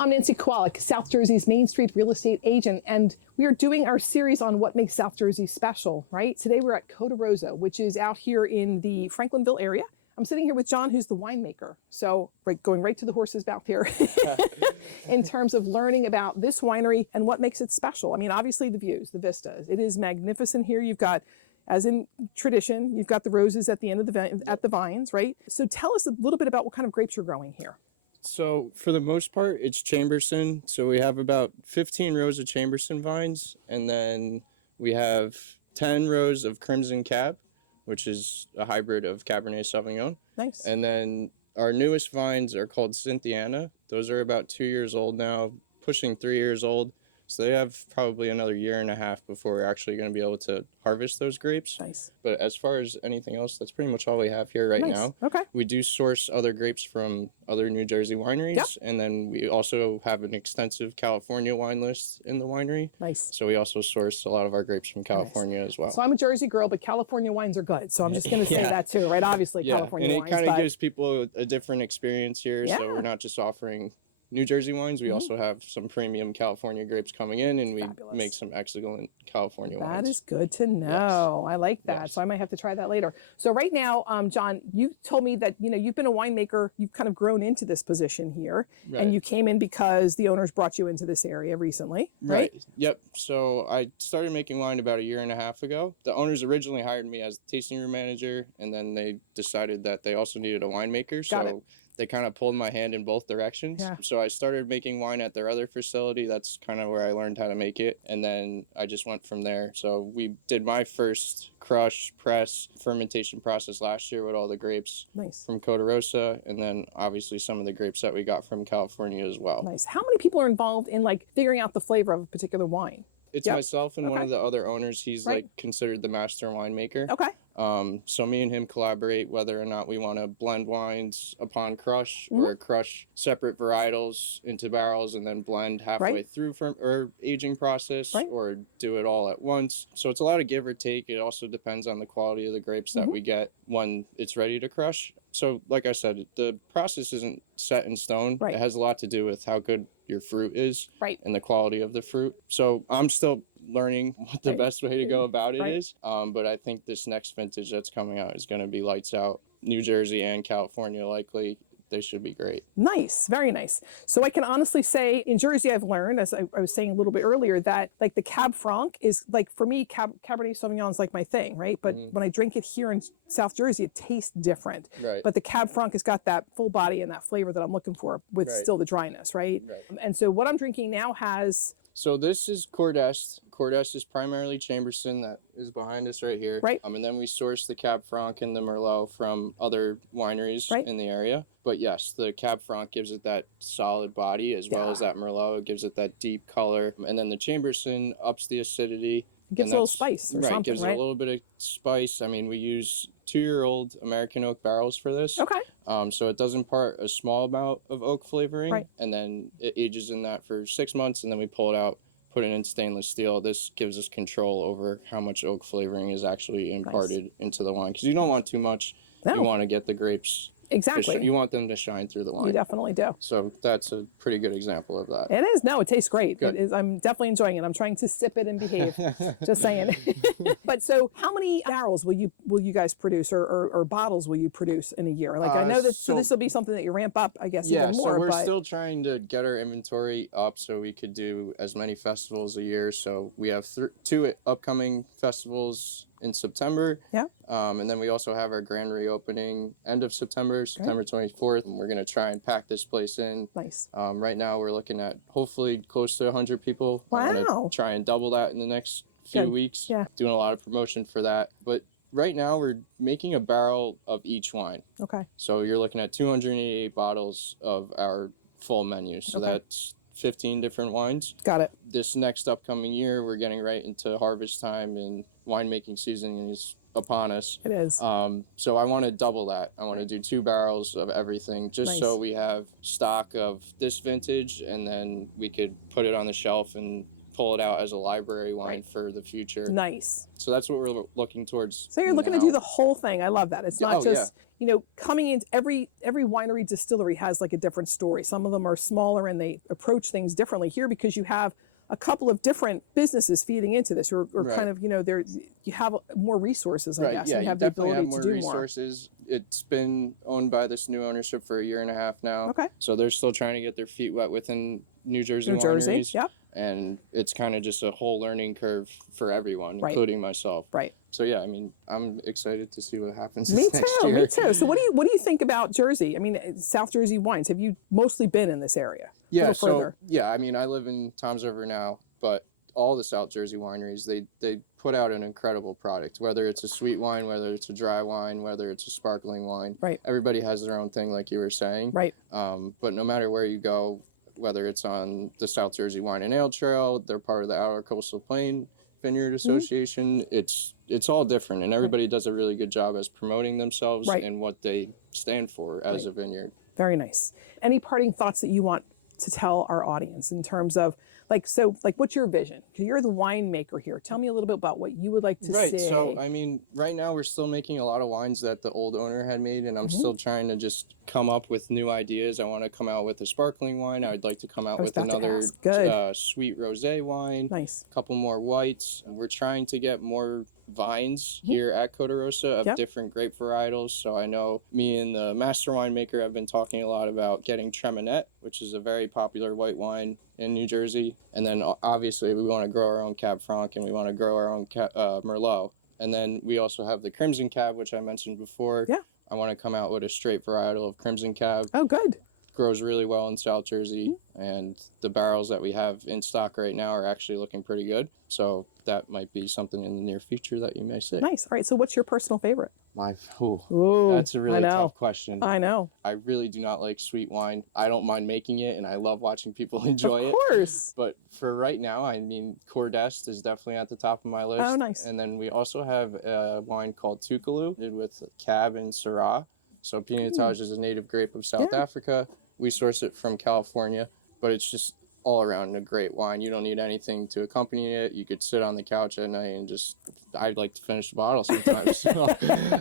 I'm Nancy Kowalik, South Jersey's Main Street real estate agent, and we are doing our series on what makes South Jersey special, right? Today we're at Coda Rossa, which is out here in the Franklinville area. I'm sitting here with John, who's the winemaker. So going right to the horse's mouth here in terms of learning about this winery and what makes it special. I mean, obviously the views, the vistas. It is magnificent here. You've got, as in tradition, you've got the roses at the end of the vines, right? So tell us a little bit about what kind of grapes you're growing here. So for the most part, it's Chamberson. So we have about 15 rows of Chamberson vines, and then we have 10 rows of Crimson Cab, which is a hybrid of Cabernet Sauvignon. Nice. And then our newest vines are called Cynthiana. Those are about 2 years old now, pushing 3 years old. So they have probably another year and a half before we're actually going to be able to harvest those grapes. Nice. But as far as anything else, that's pretty much all we have here right now. Okay. We do source other grapes from other New Jersey wineries. Yep. And then we also have an extensive California wine list in the winery. Nice. So we also source a lot of our grapes from California as well. So I'm a Jersey girl, but California wines are good. So I'm just going to say that too, right? Obviously, California wines. And it kind of gives people a different experience here. Yeah. So we're not just offering New Jersey wines. We also have some premium California grapes coming in, and we make some excellent California wines. That is good to know. Yes. I like that. Yes. So I might have to try that later. So right now, John, you told me that, you've been a winemaker. You've kind of grown into this position here, and you came in because the owners brought you into this area recently, right? Yep. So I started making wine about a year and a half ago. The owners originally hired me as tasting room manager, and then they decided that they also needed a winemaker. So they kind of pulled my hand in both directions. Yeah. So I started making wine at their other facility. That's kind of where I learned how to make it. And then I just went from there. So we did my first crush, press, fermentation process last year with all the grapes from Coda Rossa. And then obviously some of the grapes that we got from California as well. Nice. How many people are involved in figuring out the flavor of a particular wine? It's myself and one of the other owners. He's considered the master winemaker. Okay. So me and him collaborate whether or not we want to blend wines upon crush or crush separate varietals into barrels and then blend halfway through or aging process or do it all at once. So it's a lot of give or take. It also depends on the quality of the grapes that we get when it's ready to crush. So like I said, the process isn't set in stone. It has a lot to do with how good your fruit is and the quality of the fruit. So I'm still learning what the best way to go about it is. But I think this next vintage that's coming out is going to be lights out. New Jersey and California likely. They should be great. Nice. Very nice. So I can honestly say in Jersey, I've learned, as I was saying a little bit earlier, that the Cab Franc is for me, Cabernet Sauvignon is my thing, right? But when I drink it here in South Jersey, it tastes different. Right. But the Cab Franc has got that full body and that flavor that I'm looking for with still the dryness, right? And so what I'm drinking now has... So this is Cordest. Cordest is primarily Chamberson that is behind us right here. And then we source the Cab Franc and the Merlot from other wineries in the area. But yes, the Cab Franc gives it that solid body as well as that Merlot. It gives it that deep color. And then the Chamberson ups the acidity. It gives a little spice or something, gives it a little bit of spice. I mean, we use 2-year-old American oak barrels for this. Okay. So it does impart a small amount of oak flavoring. And then it ages in that for 6 months, and then we pull it out, put it in stainless steel. This gives us control over how much oak flavoring is actually imparted into the wine. Because you don't want too much. You want to get the grapes... Exactly. You want them to shine through the wine. You definitely do. So that's a pretty good example of that. It is. No, it tastes great. It is. I'm definitely enjoying it. I'm trying to sip it and behave. Just saying. But so how many barrels will you guys produce or bottles will you produce in a year? I know that so this will be something that you ramp up, I guess, even more. So we're still trying to get our inventory up so we could do as many festivals a year. So we have 2 upcoming festivals in September. And then we also have our grand reopening end of September 24th. And we're going to try and pack this place in. Nice. Right now we're looking at hopefully close to 100 people. Wow. I'm going to try and double that in the next few weeks. Doing a lot of promotion for that. But right now we're making a barrel of each wine. Okay. So you're looking at 288 bottles of our full menu. So that's 15 different wines. Got it. This next upcoming year, we're getting right into harvest time and winemaking season is upon us. It is. So I want to double that. I want to do 2 barrels of everything just so we have stock of this vintage and then we could put it on the shelf and pull it out as a library wine for the future. Nice. So that's what we're looking towards. So you're looking to do the whole thing. I love that. It's not just, you know, coming in, every winery distillery has like a different story. Some of them are smaller and they approach things differently. Here, because you have a couple of different businesses feeding into this, or kind of, you know, you have more resources, I guess. Yeah, and you have definitely the ability have more to do resources. It's been owned by this new ownership for 1.5 years now. Okay. So they're still trying to get their feet wet within New Jersey New Jersey, wineries. yep. And it's kind of just a whole learning curve for everyone, including myself. Right. So yeah, I mean, I'm excited to see what happens Me next too, year. me too. So what do you think about Jersey? I mean, South Jersey wines. Have you mostly been in this area? Yeah, further. I mean, I live in Toms River now, but all the South Jersey wineries, they put out an incredible product, whether it's a sweet wine, whether it's a dry wine, whether it's a sparkling wine. Right. Everybody has their own thing, like you were saying. Right. But no matter where you go, whether it's on the South Jersey Wine and Ale Trail, they're part of the Outer Coastal Plain Vineyard Association. It's all different, and everybody does a really good job as promoting themselves and what they stand for as a vineyard. Very nice. Any parting thoughts that you want to tell our audience in terms of what's your vision? Because you're the winemaker here. Tell me a little bit about what you would like to see. So, I mean, right now we're still making a lot of wines that the old owner had made, and I'm still trying to just come up with new ideas. I want to come out with a sparkling wine. I'd like to come out with another sweet rosé wine. Nice. A couple more whites. And we're trying to get more vines here at Coda Rossa of different grape varietals. So I know me and the master winemaker have been talking a lot about getting Tremonette, which is a very popular white wine in New Jersey. And then obviously we want to grow our own Cab Franc, and we want to grow our own Merlot. And then we also have the Crimson Cab, which I mentioned before. Yeah. I want to come out with a straight varietal of Crimson Cab. Oh, good. Grows really well in South Jersey, and the barrels that we have in stock right now are actually looking pretty good. So that might be something in the near future that you may see. Nice. All right. So what's your personal favorite? That's a really tough question. I know. I really do not like sweet wine. I don't mind making it, and I love watching people enjoy it. Of course. But for right now, I mean, Cordest is definitely at the top of my list. Oh, nice. And then we also have a wine called Tukalu, with Cab and Syrah. So Pinotage is a native grape of South Africa. We source it from California, but it's just all around a great wine. You don't need anything to accompany it. You could sit on the couch at night and I'd like to finish the bottle sometimes. So,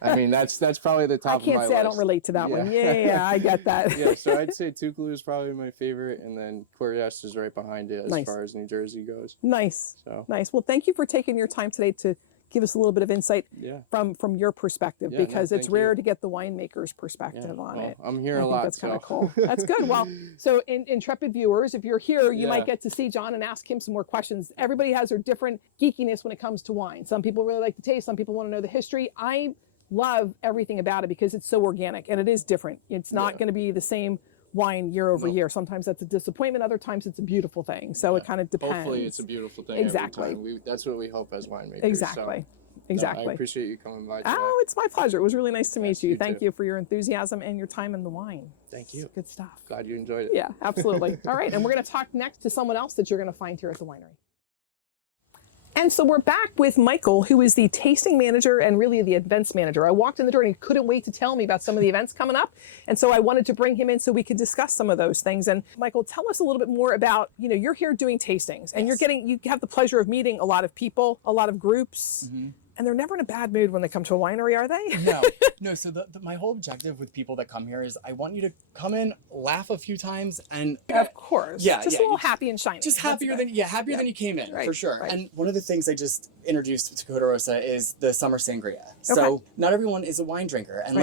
I mean, that's probably the top of my list. I can't say I don't relate to that one. Yeah, I get that. So I'd say Tukalu is probably my favorite, and then Cordest is right behind it as far as New Jersey goes. Nice. Nice. Well, thank you for taking your time today to give us a little bit of insight from your perspective, because it's rare to get the winemaker's perspective on it. I'm here a lot. That's kind of cool. That's good. Well, so intrepid viewers, if you're here, you might get to see John and ask him some more questions. Everybody has their different geekiness when it comes to wine. Some people really like the taste. Some people want to know the history. I love everything about it because it's so organic and it is different. It's not going to be the same wine year over year. Sometimes that's a disappointment. Other times it's a beautiful thing. So it kind of depends. Hopefully it's a beautiful thing. Exactly. Every time. That's what we hope as winemakers. Exactly. Exactly. I appreciate you coming by today. Oh, it's my pleasure. It was really nice to meet you. Thank you for your enthusiasm and your time in the wine. Thank you. Good stuff. Glad you enjoyed it. Yeah, absolutely. All right. And we're going to talk next to someone else that you're going to find here at the winery. And so we're back with Michael, who is the tasting manager and really the events manager. I walked in the door and he couldn't wait to tell me about some of the events coming up. And so I wanted to bring him in so we could discuss some of those things. And Michael, tell us a little bit more about, you're here doing tastings and you have the pleasure of meeting a lot of people, a lot of groups. And they're never in a bad mood when they come to a winery, are they? No. So my whole objective with people that come here is I want you to come in, laugh a few times, and of course, just a little happy and shiny. Just happier than you came in, for sure. Right. And one of the things I just introduced to Coda Rossa is the Summer Sangria. So not everyone is a wine drinker, and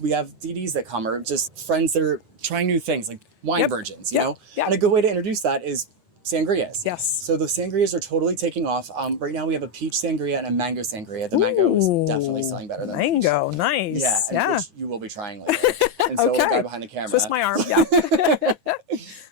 we have DDs that come, or just friends that are trying new things, like wine virgins. You know, and a good way to introduce that is sangrias. Yes. So the sangrias are totally taking off. Right now we have a peach sangria and a mango sangria. The mango is definitely selling better than mango. Nice. Yeah. Which you will be trying later. And so the guy behind the camera. Twist my arm. Yeah.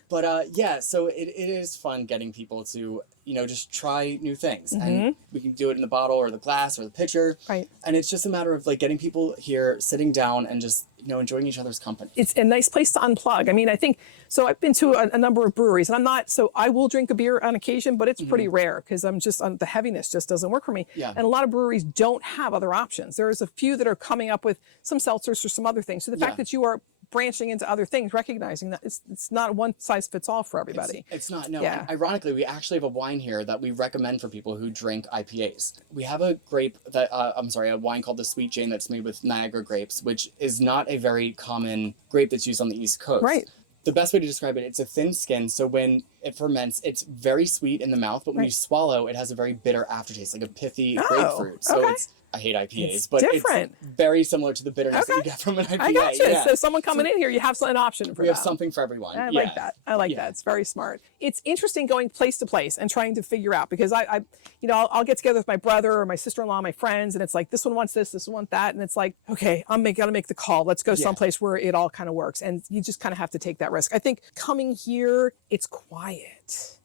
But so it is fun getting people to just try new things, and we can do it in the bottle or the glass or the pitcher. Right. And it's just a matter of getting people here, sitting down, and just enjoying each other's company. It's a nice place to unplug. I mean, I think, so I've been to a number of breweries, and I will drink a beer on occasion, but it's pretty rare because the heaviness just doesn't work for me. Yeah. And a lot of breweries don't have other options. There's a few that are coming up with some seltzers or some other things. So the fact that you are branching into other things, recognizing that it's not one size fits all for everybody. It's not, no. Yeah. And ironically, we actually have a wine here that we recommend for people who drink IPAs. We have a grape that, a wine called the Sweet Jane that's made with Niagara grapes, which is not a very common grape that's used on the East Coast. Right. The best way to describe it, it's a thin skin, so when it ferments, it's very sweet in the mouth, but when you swallow, it has a very bitter aftertaste, like a pithy grapefruit. So I hate IPAs, but different. It's very similar to the bitterness that you get from an IPA. I got you. Yeah. So someone coming in here, you have an option for We them. have something for everyone. I like that. I like that. It's very smart. It's interesting going place to place and trying to figure out, because I'll get together with my brother or my sister-in-law, my friends, and it's like, this one wants this one wants that. And it's like, okay, gotta make the call. Let's go someplace where it all kind of works. And you just kind of have to take that risk. I think coming here, it's quiet.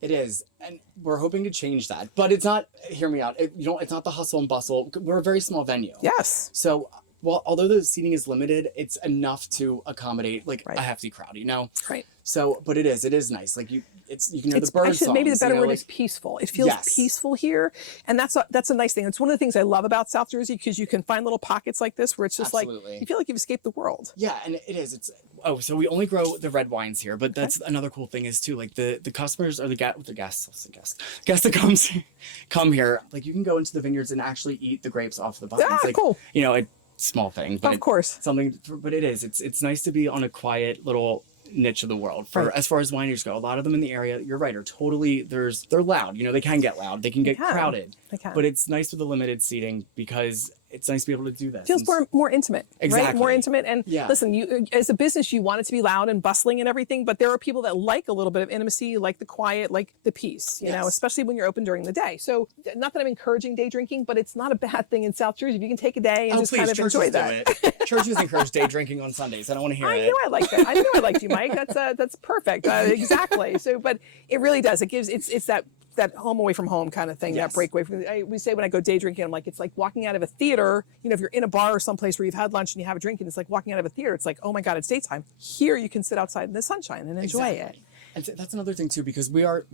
It is. And we're hoping to change that. But it's not, hear me out, it's not the hustle and bustle. We're a very small venue. Yes. So, well, although the seating is limited, it's enough to accommodate a hefty crowd, Right. So, but it is nice. Like you can hear the bird songs. Maybe the better word is peaceful. It feels peaceful here. And that's a nice thing. It's one of the things I love about South Jersey, because you can find little pockets like this where it's just like, you feel like you've escaped the world. Yeah, and it is. So we only grow the red wines here, but that's another cool thing is too, like the customers or the guests that come here, like you can go into the vineyards and actually eat the grapes off the vines. Cool. A small thing, but of course, but it is. It's nice to be on a quiet little niche of the world as far as wineries go. A lot of them in the area, you're right, are totally they're loud. They can get loud. They can get crowded. But it's nice with the limited seating because it's nice to be able to do this. Feels more intimate. Exactly. Right? More intimate. And listen, you as a business, you want it to be loud and bustling and everything, but there are people that like a little bit of intimacy, like the quiet, like the peace, you know, especially when you're open during the day. So not that I'm encouraging day drinking, but it's not a bad thing in South Jersey. If you can take a day and just kind of enjoy that. Churches encourage day drinking on Sundays. I don't want to hear it. I knew I liked that. I knew I liked you, Mike. That's perfect. Exactly. So, but it really does. It gives, it's that home away from home kind of thing, that breakaway from, we say when I go day drinking, I'm like, it's like walking out of a theater. If you're in a bar or someplace where you've had lunch and you have a drink and it's like walking out of a theater, it's like, oh my God, it's daytime. Here you can sit outside in the sunshine and enjoy it. And that's another thing too, because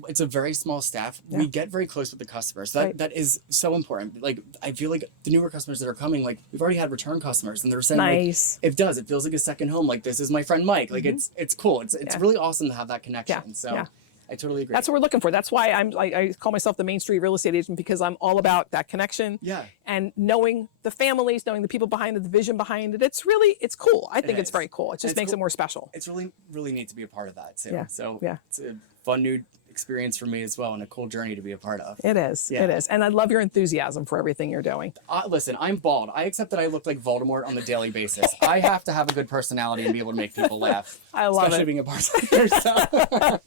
it's a very small staff. We get very close with the customers. That is so important. Like, I feel like the newer customers that are coming, like we've already had return customers and they're saying it feels like a second home. Like, this is my friend Mike. Like it's cool. It's really awesome to have that connection. So I totally agree. That's what we're looking for. That's why I call myself the Main Street real estate agent, because I'm all about that connection. Yeah. And knowing the families, knowing the people behind it, the vision behind it. It's cool. I think it's very cool. It just makes it more special. It's really, really neat to be a part of that too. Yeah. So it's a fun new experience for me as well, and a cool journey to be a part of. It is. Yeah. It is. And I love your enthusiasm for everything you're doing. Listen, I'm bald. I accept that I look like Voldemort on the daily basis. I have to have a good personality and be able to make people laugh. I love especially it. being a bartender. So.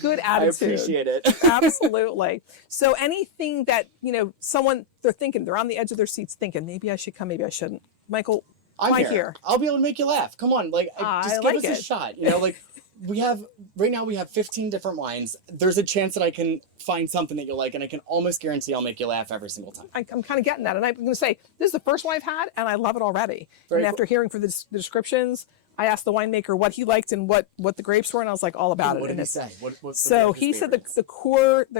Good attitude. I appreciate it. Absolutely. So anything that, they're on the edge of their seats thinking, maybe I should come, maybe I shouldn't. Michael, why here? I'll be able to make you laugh. Come on. Just give us a shot. Right now we have 15 different wines. There's a chance that I can find something that you like, and I can almost guarantee I'll make you laugh every single time. I'm kind of getting that. And I'm going to say, this is the first one I've had, and I love it already. And after hearing for the descriptions, I asked the winemaker what he liked and what the grapes were, and I was like all about it. What did he say? So he said the Cordès,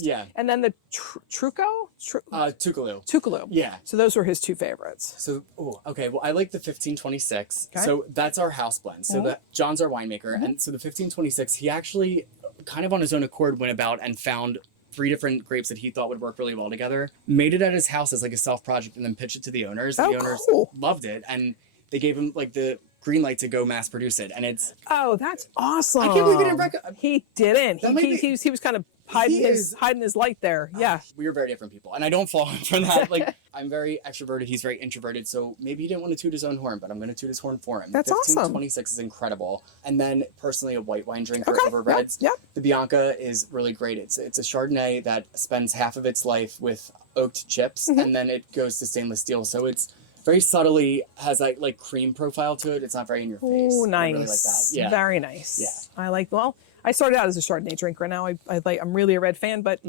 yeah, and then the Trucco, Toukaloo, yeah. So those were his two favorites. So okay, well I like the 1526. Okay. So that's our house blend. So John's our winemaker, and so the 1526, he actually kind of on his own accord went about and found 3 different grapes that he thought would work really well together, made it at his house as like a self project, and then pitched it to the owners. The owners loved it, and they gave him like the green light to go mass produce it, and it's that's awesome. I can't believe he didn't he didn't. He was kind of hiding his light there. Yeah. We are very different people, and I don't fall from that. Like, I'm very extroverted, he's very introverted, so maybe he didn't want to toot his own horn, but I'm going to toot his horn for him. That's 1526 is incredible. And then personally a white wine drinker over reds. Yep. The Bianca is really great. It's a Chardonnay that spends half of its life with oaked chips, and then it goes to stainless steel, so it's very subtly has that like cream profile to it. It's not very in your face. Oh, nice. I really like that. Yeah. Very nice. Yeah. I started out as a Chardonnay drinker. Now I'm really a red fan, but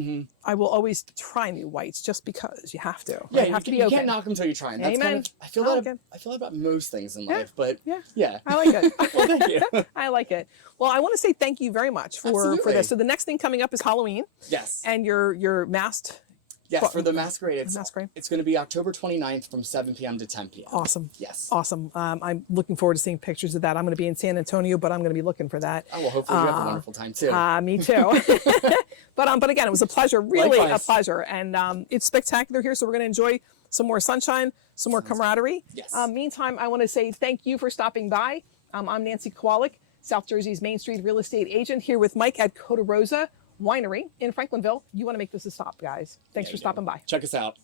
I will always try new whites just because you have to. Yeah, you have to be you open. can't knock them until you try them. That's Amen. I feel that about most things in life, but yeah. I like it. Well, thank you. I like it. Well, I want to say thank you very much for this. So the next thing coming up is Halloween. Yes. And you're masked. Yes, for the masquerade. It's going to be October 29th from 7 p.m. to 10 p.m. Awesome. Yes. Awesome. I'm looking forward to seeing pictures of that. I'm going to be in San Antonio, but I'm going to be looking for that. Oh, well, hopefully you have a wonderful time too. Me too. But again, it was a pleasure, really Likewise. a pleasure. And it's spectacular here, so we're going to enjoy some more sunshine, some more camaraderie. Yes. Meantime, I want to say thank you for stopping by. I'm Nancy Kowalik, South Jersey's Main Street real estate agent, here with Mike at Coda Rossa Winery in Franklinville. You want to make this a stop, guys. Thanks for stopping by. Check us out.